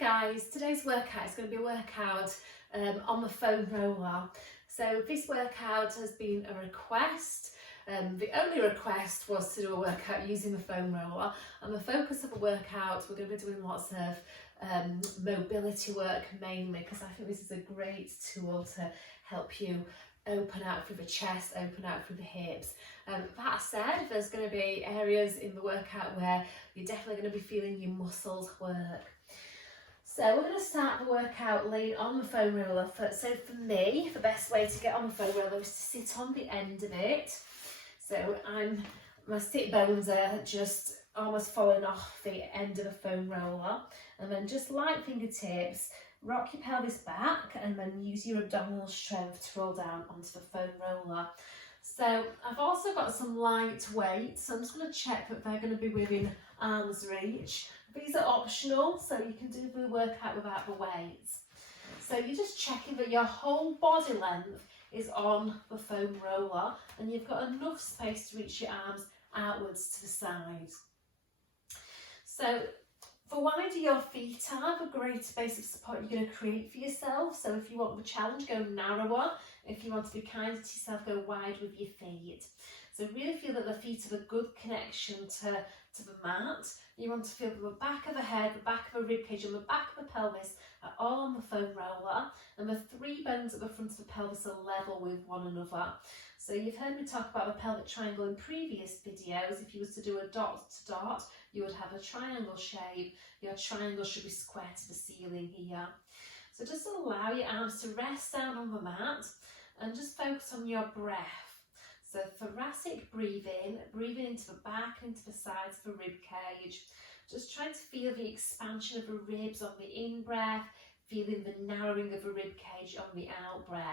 guys, today's workout is going to be a workout on the foam roller. So this workout has been a request. The only request was to do a workout using the foam roller, and the focus of the workout, we're going to be doing lots of mobility work mainly, because I think this is a great tool to help you open out through the chest, open out through the hips. That said, there's going to be areas in the workout where you're definitely going to be feeling your muscles work. So we're going to start the workout laying on the foam roller. So for me, the best way to get on the foam roller is to sit on the end of it. So my sit bones are just almost falling off the end of the foam roller, and then just light fingertips, rock your pelvis back, and then use your abdominal strength to roll down onto the foam roller. So I've also got some light weights, so I'm just going to check that they're going to be within arm's reach. These are optional, so you can do the workout without the weights. So you're just checking that your whole body length is on the foam roller and you've got enough space to reach your arms outwards to the side. So the wider your feet are, the greater base of support you're going to create for yourself. So if you want the challenge, go narrower. If you want to be kinder to yourself, go wide with your feet. So really feel that the feet have a good connection to the mat. You want to feel that the back of the head, the back of the ribcage and the back of the pelvis are all on the foam roller, and the three bones at the front of the pelvis are level with one another. So you've heard me talk about the pelvic triangle in previous videos. If you was to do a dot to dot, you would have a triangle shape. Your triangle should be square to the ceiling here. So just allow your arms to rest down on the mat and just focus on your breath. So thoracic breathing into the back and into the sides of the rib cage. Just trying to feel the expansion of the ribs on the in-breath, feeling the narrowing of the rib cage on the out-breath.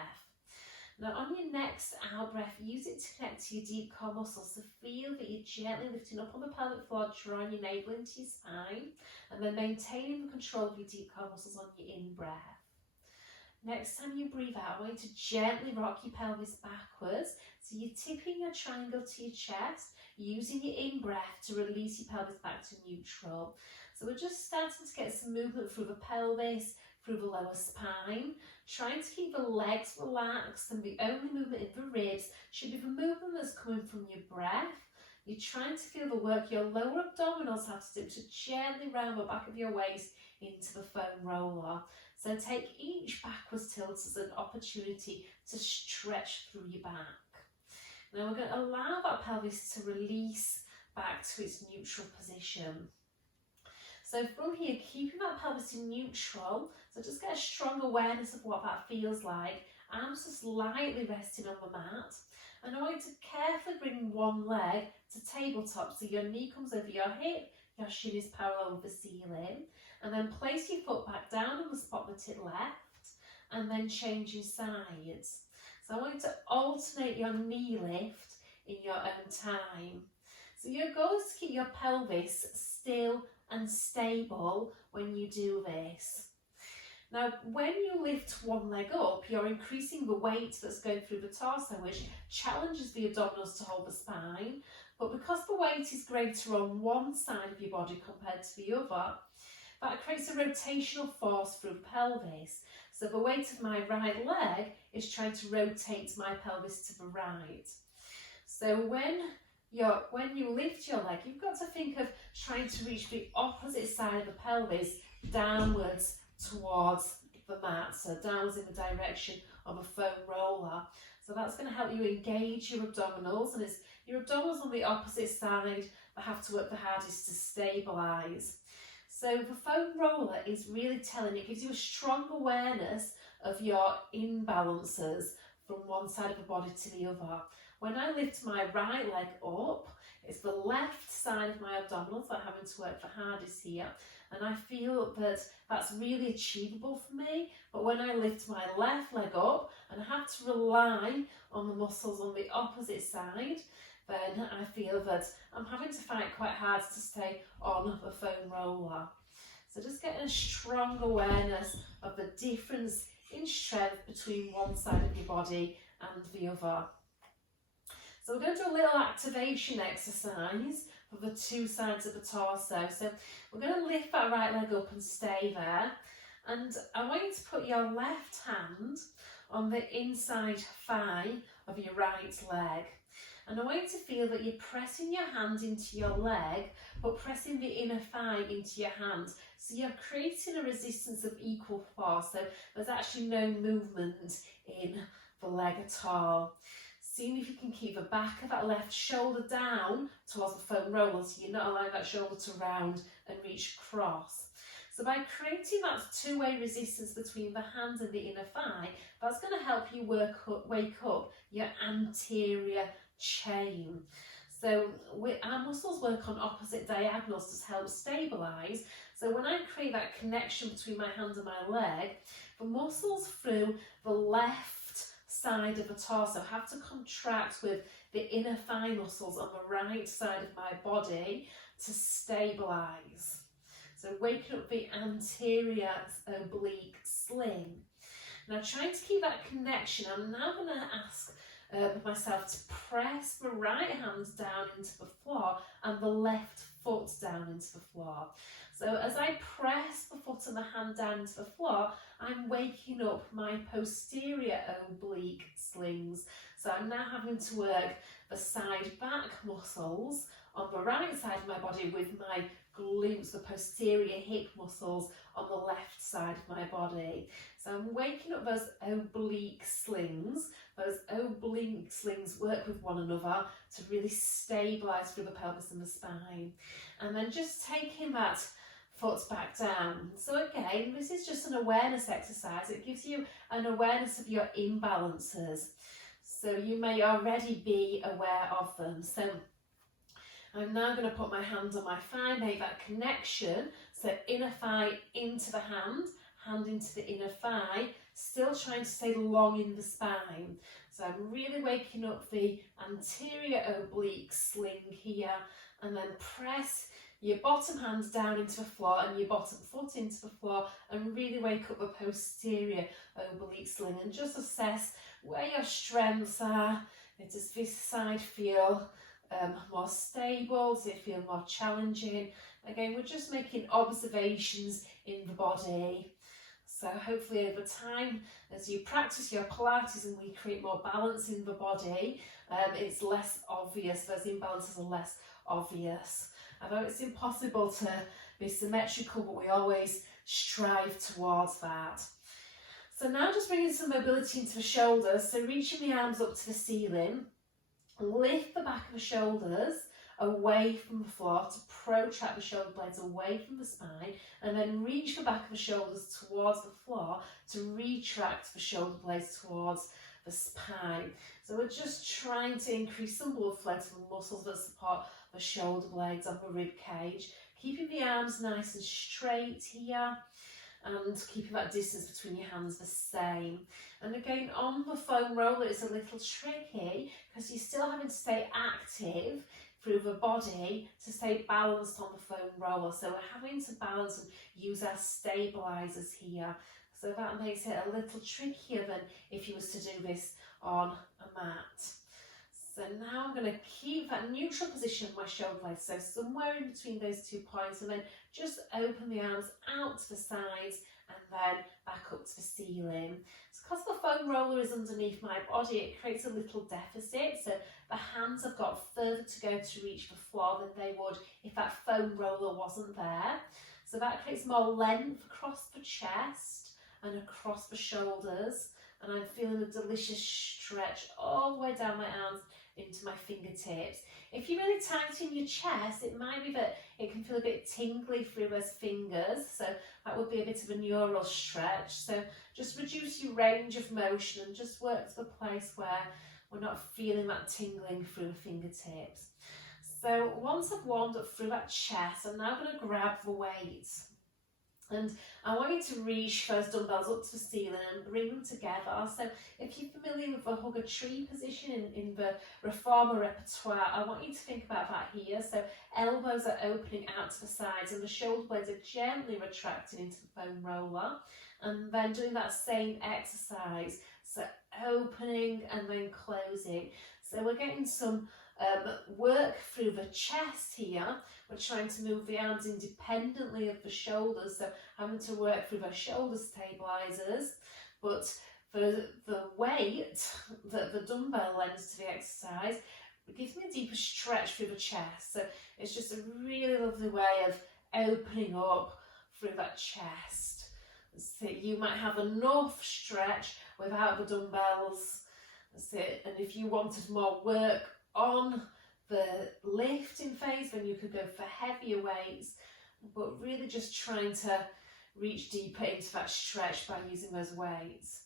Now on your next out-breath, use it to connect to your deep core muscles. So feel that you're gently lifting up on the pelvic floor, drawing your navel into your spine, and then maintaining the control of your deep core muscles on your in-breath. Next time you breathe out, I want you to gently rock your pelvis backwards. So you're tipping your triangle to your chest, using your in-breath to release your pelvis back to neutral. So we're just starting to get some movement through the pelvis, through the lower spine, trying to keep the legs relaxed, and the only movement in the ribs should be the movement that's coming from your breath. You're trying to feel the work your lower abdominals have to do to gently round the back of your waist into the foam roller. So take each backwards tilt as an opportunity to stretch through your back. Now we're going to allow that pelvis to release back to its neutral position. So from here, keeping that pelvis in neutral, so just get a strong awareness of what that feels like. Arms just lightly resting on the mat. And I want you to carefully bring one leg to tabletop, so your knee comes over your hip, your shin is parallel with the ceiling, and then place your foot back down on the spot that it left, and then change your sides. So I want you to alternate your knee lift in your own time. So your goal is to keep your pelvis still and stable when you do this. Now, when you lift one leg up, you're increasing the weight that's going through the torso, which challenges the abdominals to hold the spine. But because the weight is greater on one side of your body compared to the other, that creates a rotational force through the pelvis. So the weight of my right leg is trying to rotate my pelvis to the right. So when you lift your leg, you've got to think of trying to reach the opposite side of the pelvis downwards towards the mat, so downwards in the direction of a foam roller. So that's going to help you engage your abdominals, and it's your abdominals on the opposite side that have to work the hardest to stabilise. So the foam roller is really telling you, it gives you a strong awareness of your imbalances from one side of the body to the other. When I lift my right leg up, it's the left side of my abdominals that are having to work the hardest here, and I feel that that's really achievable for me. But when I lift my left leg up and I have to rely on the muscles on the opposite side, then I feel that I'm having to fight quite hard to stay on the foam roller. So just getting a strong awareness of the difference in strength between one side of your body and the other. So we're going to do a little activation exercise for the two sides of the torso. So we're going to lift that right leg up and stay there. And I want you to put your left hand on the inside thigh of your right leg. And I want you to feel that you're pressing your hand into your leg, but pressing the inner thigh into your hand. So you're creating a resistance of equal force. So there's actually no movement in the leg at all. Seeing if you can keep the back of that left shoulder down towards the foam roller, so you're not allowing that shoulder to round and reach across. So by creating that two-way resistance between the hand and the inner thigh, that's going to help you wake up your anterior chain. So our muscles work on opposite diagonals to help stabilise. So when I create that connection between my hand and my leg, the muscles through the left side of the torso have to contract with the inner thigh muscles on the right side of my body to stabilise. So waking up the anterior oblique sling. Now trying to keep that connection, I'm now going to ask myself to press the right hand down into the floor and the left foot down into the floor. So as I press the foot and the hand down into the floor, I'm waking up my posterior oblique slings. So I'm now having to work the side back muscles on the right side of my body with my glutes, the posterior hip muscles on the left side of my body. So I'm waking up those oblique slings. Those oblique slings work with one another to really stabilise through the pelvis and the spine. And then just taking that foot back down. So again, this is just an awareness exercise. It gives you an awareness of your imbalances. So you may already be aware of them. So I'm now going to put my hand on my thigh, make that connection. So inner thigh into the hand into the inner thigh, still trying to stay long in the spine. So I'm really waking up the anterior oblique sling here, and then press your bottom hand down into the floor and your bottom foot into the floor, and really wake up the posterior oblique sling and just assess where your strengths are. Does this side feel more stable? Does it feel more challenging? Again, we're just making observations in the body. So hopefully over time, as you practice your Pilates and we create more balance in the body, it's less obvious, those imbalances are less obvious. I know it's impossible to be symmetrical, but we always strive towards that. So now just bringing some mobility into the shoulders, so reaching the arms up to the ceiling, lift the back of the shoulders away from the floor to protract the shoulder blades away from the spine, and then reach the back of the shoulders towards the floor to retract the shoulder blades towards the spine. So we're just trying to increase some blood flow to the muscles that support the shoulder blades on the rib cage, keeping the arms nice and straight here, and keeping that distance between your hands the same. And again, on the foam roller, it's a little tricky because you're still having to stay active through the body to stay balanced on the foam roller. So we're having to balance and use our stabilizers here. So that makes it a little trickier than if you was to do this on a mat. So now I'm going to keep that neutral position of my shoulder blades, so somewhere in between those 2 points, and then just open the arms out to the sides and then back up to the ceiling. So because the foam roller is underneath my body, it creates a little deficit, so the hands have got further to go to reach the floor than they would if that foam roller wasn't there. So that creates more length across the chest and across the shoulders, and I'm feeling a delicious stretch all the way down my arms into my fingertips. If you're really tight in your chest, it might be that it can feel a bit tingly through those fingers, so that would be a bit of a neural stretch. So just reduce your range of motion and just work to the place where we're not feeling that tingling through the fingertips. So once I've warmed up through that chest, I'm now going to grab the weights. And I want you to reach those dumbbells up to the ceiling and bring them together. So if you're familiar with the hug a tree position in the reformer repertoire, I want you to think about that here. So elbows are opening out to the sides and the shoulder blades are gently retracting into the foam roller. And then doing that same exercise. So opening and then closing. So we're getting some work through the chest here. We're trying to move the arms independently of the shoulders, so having to work through the shoulder stabilizers. But the weight that the dumbbell lends to the exercise, it gives me a deeper stretch through the chest. So it's just a really lovely way of opening up through that chest. So you might have enough stretch without the dumbbells. That's it. And if you wanted more work on the lifting phase, then you could go for heavier weights, but really just trying to reach deeper into that stretch by using those weights.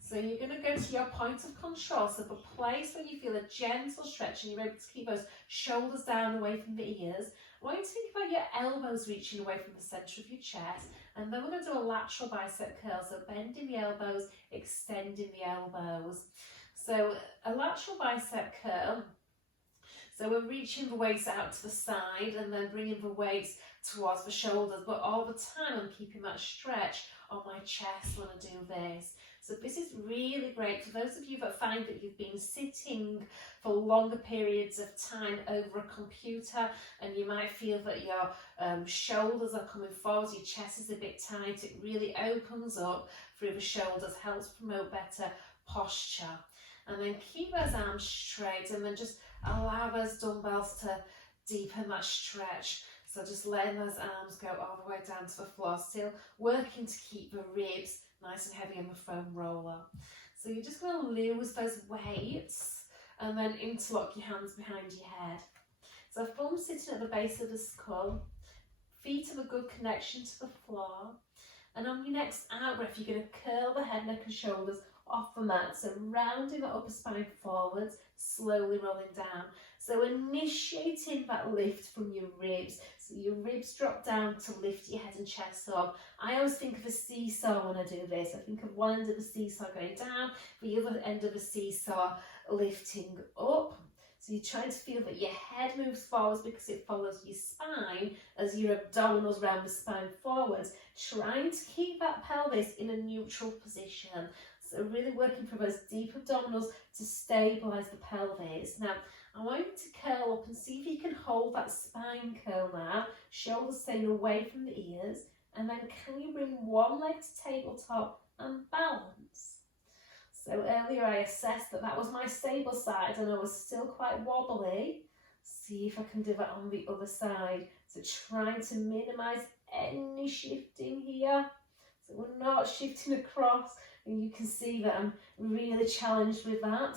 So you're going to go to your point of control, so the place where you feel a gentle stretch and you're able to keep those shoulders down away from the ears. I want you to think about your elbows reaching away from the centre of your chest, and then we're going to do a lateral bicep curl, so bending the elbows, extending the elbows. So a lateral bicep curl, so we're reaching the weights out to the side and then bringing the weights towards the shoulders, but all the time I'm keeping that stretch on my chest when I do this. So this is really great for those of you that find that you've been sitting for longer periods of time over a computer, and you might feel that your shoulders are coming forward, your chest is a bit tight. It really opens up through the shoulders, helps promote better posture. And then keep those arms straight and then just allow those dumbbells to deepen that stretch. So just letting those arms go all the way down to the floor, still working to keep the ribs nice and heavy on the foam roller. So you're just going to lose those weights and then interlock your hands behind your head. So thumbs sitting at the base of the skull, feet have a good connection to the floor. And on your next out breath, you're going to curl the head, neck and shoulders off the mat. So rounding the upper spine forwards, slowly rolling down. So initiating that lift from your ribs. So your ribs drop down to lift your head and chest up. I always think of a seesaw when I do this. I think of one end of the seesaw going down, the other end of the seesaw lifting up. So you're trying to feel that your head moves forwards because it follows your spine as your abdominals round the spine forwards, trying to keep that pelvis in a neutral position. So really working for those deep abdominals to stabilise the pelvis. Now, I want you to curl up and see if you can hold that spine curl now, shoulders staying away from the ears, and then can you bring one leg to tabletop and balance? So earlier I assessed that was my stable side and I was still quite wobbly. See if I can do that on the other side. So trying to minimise any shifting here. So we're not shifting across, and you can see that I'm really challenged with that.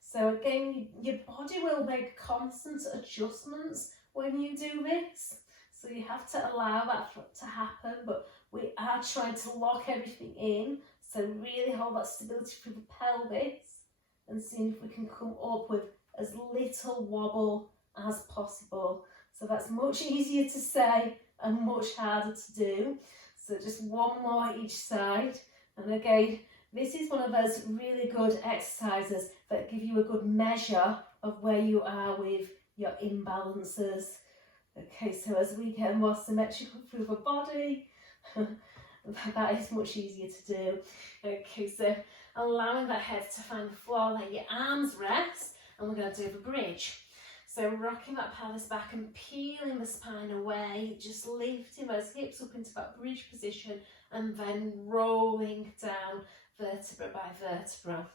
So again, your body will make constant adjustments when you do this. So you have to allow that to happen, but we are trying to lock everything in. So really hold that stability through the pelvis and seeing if we can come up with as little wobble as possible. So that's much easier to say and much harder to do. So just one more each side. And again, this is one of those really good exercises that give you a good measure of where you are with your imbalances. Okay, so as we get more symmetrical through the body, that is much easier to do. Okay, so allowing that head to find the floor, let your arms rest, and we're going to do the bridge. So rocking that pelvis back and peeling the spine away, just lifting those hips up into that bridge position and then rolling down vertebra by vertebra.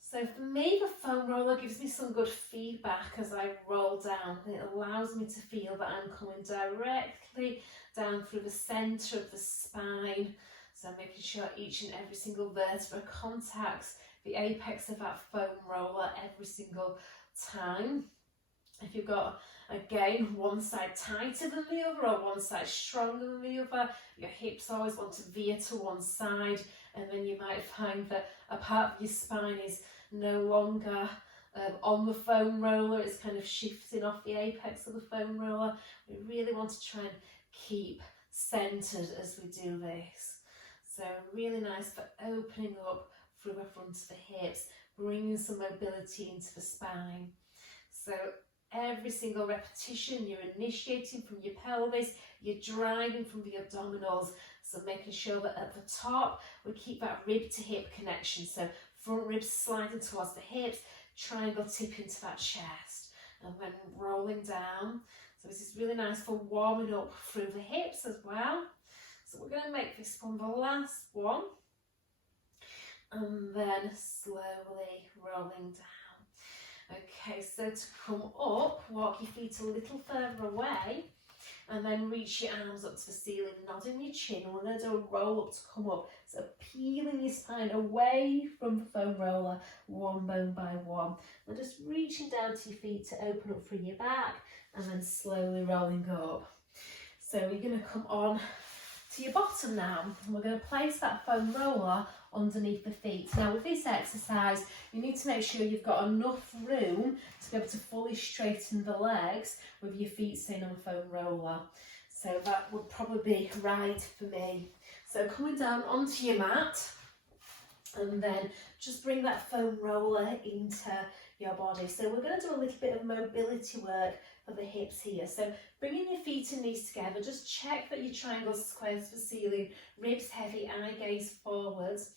So for me, the foam roller gives me some good feedback as I roll down. It allows me to feel that I'm coming directly down through the centre of the spine. So making sure each and every single vertebra contacts the apex of that foam roller every single time. If you've got, again, one side tighter than the other or one side stronger than the other, your hips always want to veer to one side, and then you might find that a part of your spine is no longer on the foam roller, it's kind of shifting off the apex of the foam roller. We really want to try and keep centred as we do this. So really nice for opening up through the front of the hips, bringing some mobility into the spine. So every single repetition, you're initiating from your pelvis, you're driving from the abdominals. So making sure that at the top, we keep that rib to hip connection. So front ribs sliding towards the hips, triangle tip into that chest, and then rolling down. So this is really nice for warming up through the hips as well. So we're going to make this one the last one, and then slowly rolling down. Okay, so to come up, walk your feet a little further away, and then reach your arms up to the ceiling, nodding your chin. We're going to do a roll up to come up. So peeling your spine away from the foam roller, one bone by one. And just reaching down to your feet to open up through your back, and then slowly rolling up. So you're going to come on to your bottom now, and we're going to place that foam roller underneath the feet. Now with this exercise, you need to make sure you've got enough room to be able to fully straighten the legs with your feet staying on the foam roller. So that would probably be right for me. So coming down onto your mat, and then just bring that foam roller into your body. So we're going to do a little bit of mobility work for the hips here. So bringing your feet and knees together, just check that your triangles squares to the ceiling, ribs heavy, eye gaze forwards.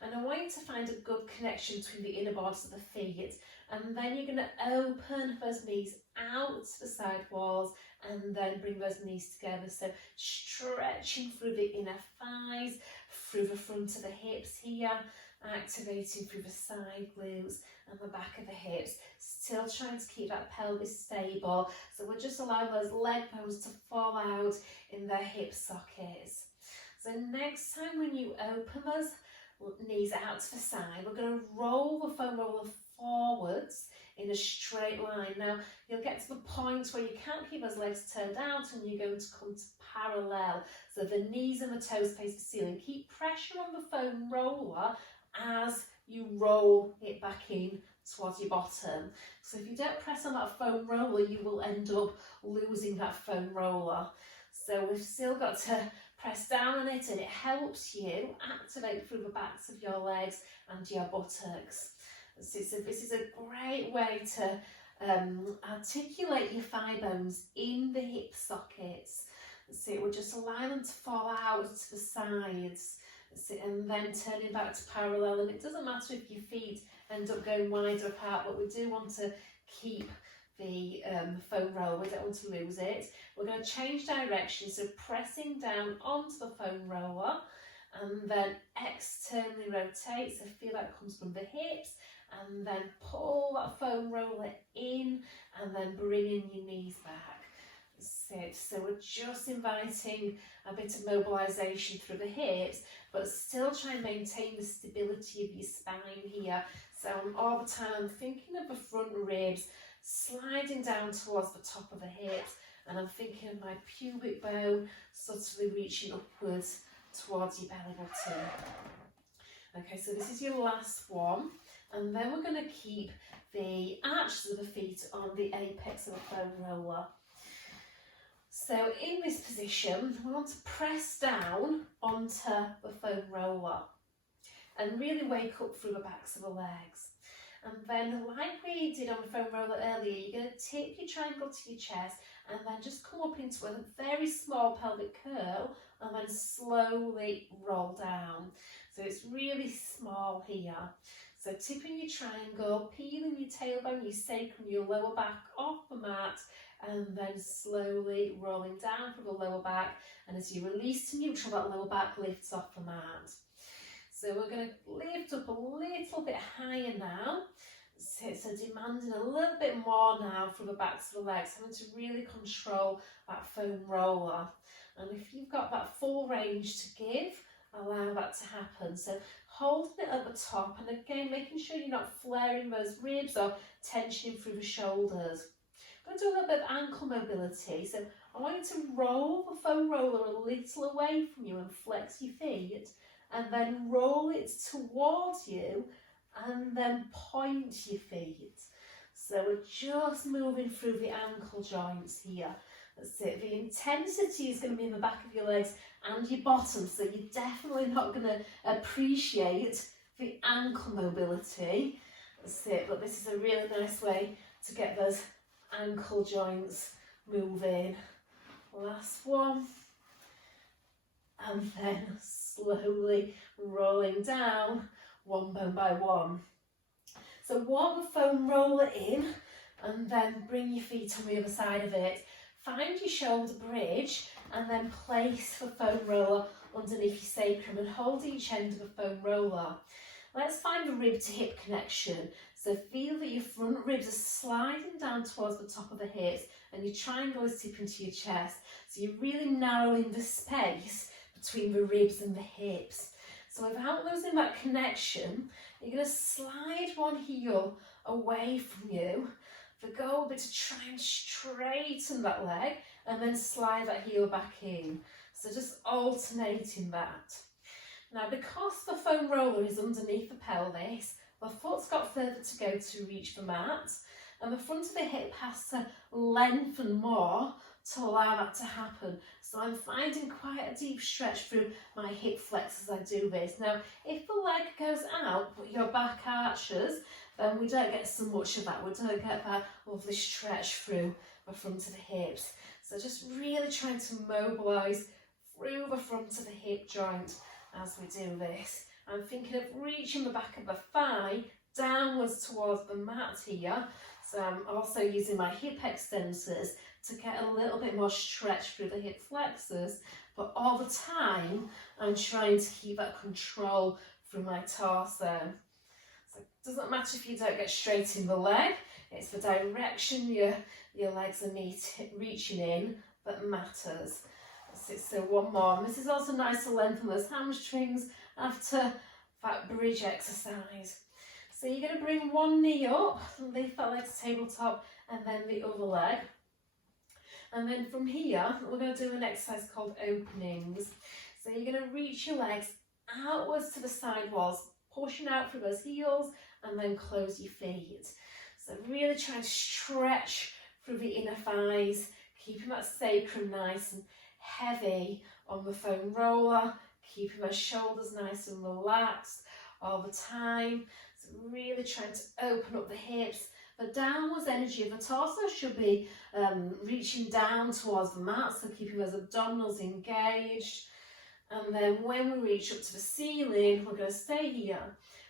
And I want you to find a good connection between the inner boards of the feet. And then you're going to open those knees out to the side walls, and then bring those knees together. So stretching through the inner thighs, through the front of the hips here, activating through the side glutes and the back of the hips, still trying to keep that pelvis stable. So we're just allowing those leg bones to fall out in their hip sockets. So next time when you open those knees out to the side, we're going to roll the foam roller forwards in a straight line. Now you'll get to the point where you can't keep those legs turned out, and you're going to come to parallel. So the knees and the toes face the ceiling. Keep pressure on the foam roller as you roll it back in towards your bottom. So if you don't press on that foam roller, you will end up losing that foam roller. So we've still got to press down on it, and it helps you activate through the backs of your legs and your buttocks. So this is a great way to articulate your thigh bones in the hip sockets. So we'll just allow them to fall out to the sides, and then turning back to parallel. And it doesn't matter if your feet end up going wider apart, but we do want to keep the foam roller. We don't want to lose it. We're going to change direction, so pressing down onto the foam roller, and then externally rotate. So feel that comes from the hips, and then pull that foam roller in, and then bringing your knees back. Sit. So we're just inviting a bit of mobilisation through the hips, but still try and maintain the stability of your spine here. So all the time I'm thinking of the front ribs sliding down towards the top of the hips, and I'm thinking of my pubic bone subtly reaching upwards towards your belly button. Okay, so this is your last one, and then we're going to keep the arches of the feet on the apex of the foam roller. So in this position, we want to press down onto the foam roller and really wake up through the backs of the legs. And then, like we did on the foam roller earlier, you're going to tip your triangle to your chest, and then just come up into a very small pelvic curl, and then slowly roll down. So it's really small here. So tipping your triangle, peeling your tailbone, your sacrum, your lower back off the mat, and then slowly rolling down from the lower back. And as you release to neutral, that lower back lifts off the mat. So we're going to lift up a little bit higher now. So demanding a little bit more now from the backs of the legs, having to really control that foam roller. And if you've got that full range to give, allow that to happen. So holding it at the top, and again making sure you're not flaring those ribs or tensioning through the shoulders. I'm going to do a little bit of ankle mobility. So I want you to roll the foam roller a little away from you and flex your feet, and then roll it towards you, and then point your feet. So we're just moving through the ankle joints here. That's it. The intensity is going to be in the back of your legs and your bottom, so you're definitely not going to appreciate the ankle mobility. That's it. But this is a really nice way to get those ankle joints moving. Last one. And then slowly rolling down, one bone by one. So one foam roller in, and then bring your feet on the other side of it. Find your shoulder bridge, and then place the foam roller underneath your sacrum and hold each end of the foam roller. Let's find the rib to hip connection. So feel that your front ribs are sliding down towards the top of the hips, and your triangle is tipping to your chest. So you're really narrowing the space between the ribs and the hips. So without losing that connection, you're going to slide one heel away from you. The goal will be to try and straighten that leg and then slide that heel back in. So just alternating that. Now, because the foam roller is underneath the pelvis, the foot's got further to go to reach the mat, and the front of the hip has to lengthen more to allow that to happen. So I'm finding quite a deep stretch through my hip flex as I do this. Now, if the leg goes out but your back arches, then we don't get so much of that. We don't get that lovely stretch through the front of the hips. So just really trying to mobilise through the front of the hip joint as we do this. I'm thinking of reaching the back of the thigh downwards towards the mat here. So I'm also using my hip extensors to get a little bit more stretch through the hip flexors, but all the time I'm trying to keep that control through my torso. So it doesn't matter if you don't get straight in the leg, it's the direction your legs are reaching in that matters. So one more, and this is also nice to lengthen those hamstrings after that bridge exercise. So you're going to bring one knee up, lift that leg to tabletop, and then the other leg. And then from here, we're going to do an exercise called openings. So you're going to reach your legs outwards to the side walls, pushing out through those heels, and then close your feet. So really try and stretch through the inner thighs, keeping that sacrum nice and heavy on the foam roller, keeping those shoulders nice and relaxed all the time. So really trying to open up the hips. The downwards energy of the torso should be reaching down towards the mat, so keeping those abdominals engaged. And then when we reach up to the ceiling, we're going to stay here.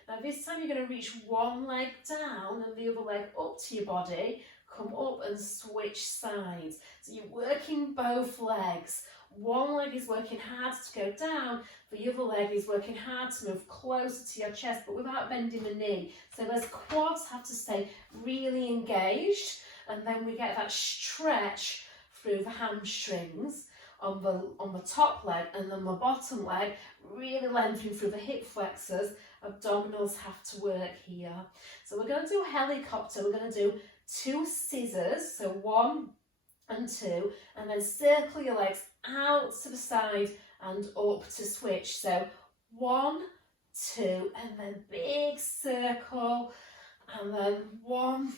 Now this time you're going to reach one leg down and the other leg up to your body. Come up and switch sides. So you're working both legs. One leg is working hard to go down, the other leg is working hard to move closer to your chest, but without bending the knee. So those quads have to stay really engaged, and then we get that stretch through the hamstrings on the top leg, and then the bottom leg really lengthening through the hip flexors. Abdominals have to work here. So we're going to do a helicopter. We're going to do 2 scissors, so 1 and 2, and then circle your legs out to the side and up to switch. So 1, 2, and then big circle, and then 1,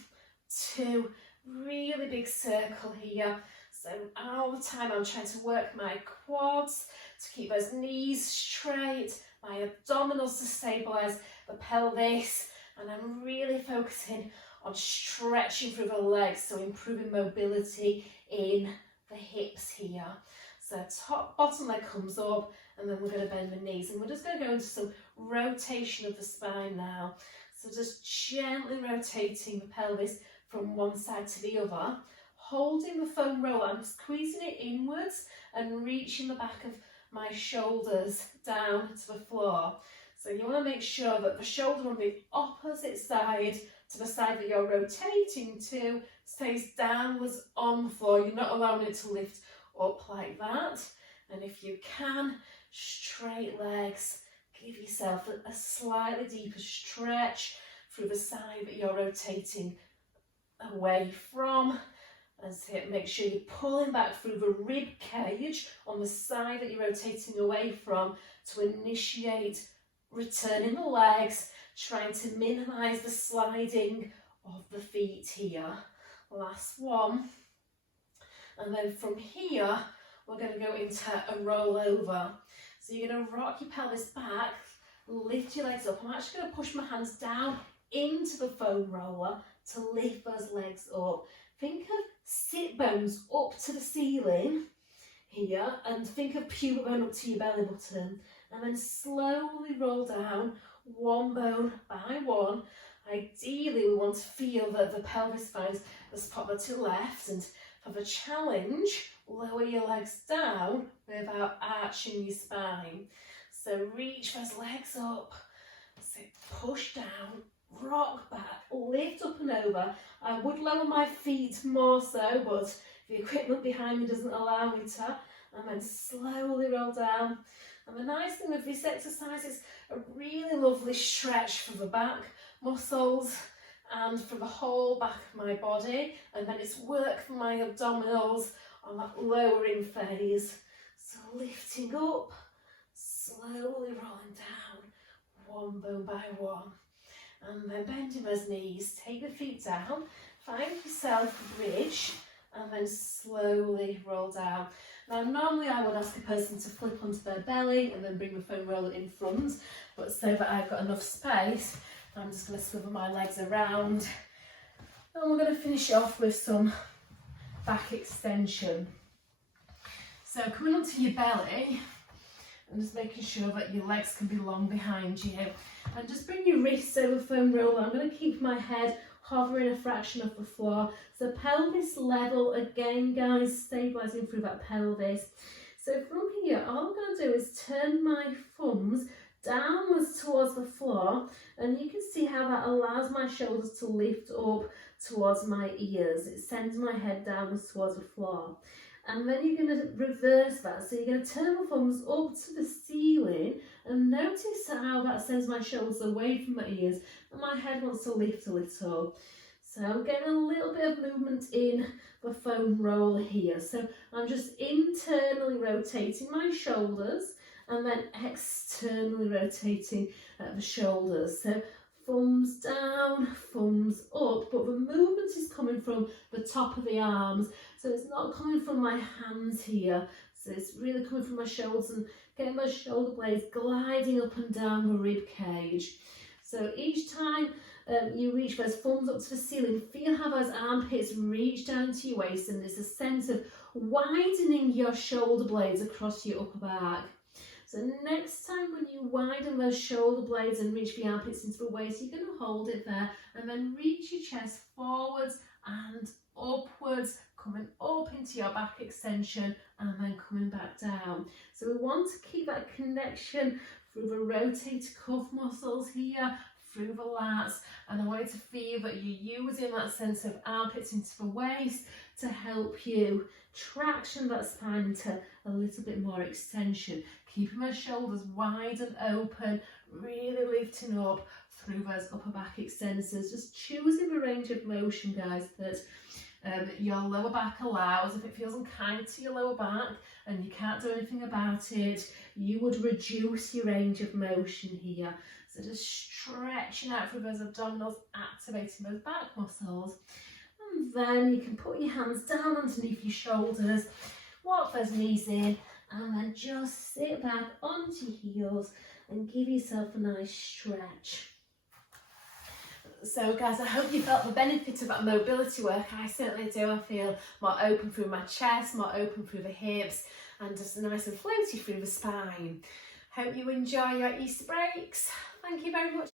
2, really big circle here. So all the time I'm trying to work my quads to keep those knees straight, my abdominals to stabilise the pelvis, and I'm really focusing on stretching through the legs, so improving mobility in the hips here. So bottom leg comes up, and then we're going to bend the knees, and we're just going to go into some rotation of the spine now. So just gently rotating the pelvis from one side to the other, holding the foam roller. I'm squeezing it inwards and reaching the back of my shoulders down to the floor. So you want to make sure that the shoulder on the opposite side to the side that you're rotating to stays downwards on the floor. You're not allowing it to lift up like that. And if you can, straight legs, give yourself a slightly deeper stretch through the side that you're rotating away from. And so make sure you're pulling back through the rib cage on the side that you're rotating away from to initiate returning the legs, trying to minimise the sliding of the feet here. Last one. And then from here, we're going to go into a roll over. So you're going to rock your pelvis back, lift your legs up. I'm actually going to push my hands down into the foam roller to lift those legs up. Think of sit bones up to the ceiling here, and think of pubic bone up to your belly button, and then slowly roll down one bone by one. Ideally, we want to feel that the pelvis finds the spot the two left, and for the challenge, lower your legs down without arching your spine. So reach those legs up, so push down, rock back, lift up and over. I would lower my feet more so, but the equipment behind me doesn't allow me to. And then slowly roll down. And the nice thing with this exercise is a really lovely stretch for the back muscles and for the whole back of my body. And then it's work for my abdominals on that lowering phase. So lifting up, slowly rolling down, one bone by one. And then bending those knees, take the feet down, find yourself a bridge, and then slowly roll down. Now normally I would ask a person to flip onto their belly and then bring the foam roller in front, but so that I've got enough space, I'm just going to swivel my legs around. And we're going to finish off with some back extension. So coming onto your belly, and just making sure that your legs can be long behind you. And just bring your wrists over the foam roller. I'm going to keep my head hovering a fraction off the floor. So pelvis level again, guys, stabilising through that pelvis. So from here, all I'm going to do is turn my thumbs downwards towards the floor, and you can see how that allows my shoulders to lift up towards my ears. It sends my head downwards towards the floor. And then you're going to reverse that. So you're going to turn the thumbs up to the ceiling, and notice how that sends my shoulders away from my ears, and my head wants to lift a little. So I'm getting a little bit of movement in the foam roller here. So I'm just internally rotating my shoulders and then externally rotating the shoulders. So thumbs down, thumbs up, but the movement is coming from the top of the arms. So it's not coming from my hands here. So it's really coming from my shoulders and getting my shoulder blades gliding up and down the rib cage. So each time you reach those thumbs up to the ceiling, feel how those armpits reach down to your waist, and there's a sense of widening your shoulder blades across your upper back. So next time when you widen those shoulder blades and reach the armpits into the waist, you're going to hold it there and then reach your chest forwards and upwards, coming up into your back extension and then coming back down. So we want to keep that connection through the rotator cuff muscles here, through the lats, and I want you to feel that you're using that sense of armpits into the waist to help you traction that spine into a little bit more extension, keeping my shoulders wide and open, really lifting up through those upper back extensors, just choosing the range of motion, guys, that your lower back allows. If it feels unkind to your lower back and you can't do anything about it, you would reduce your range of motion here. So just stretching out through those abdominals, activating those back muscles. And then you can put your hands down underneath your shoulders, walk those knees in, and then just sit back onto your heels and give yourself a nice stretch. So guys, I hope you felt the benefit of that mobility work. I certainly do. I feel more open through my chest, more open through the hips, and just nice and floaty through the spine. Hope you enjoy your Easter breaks. Thank you very much.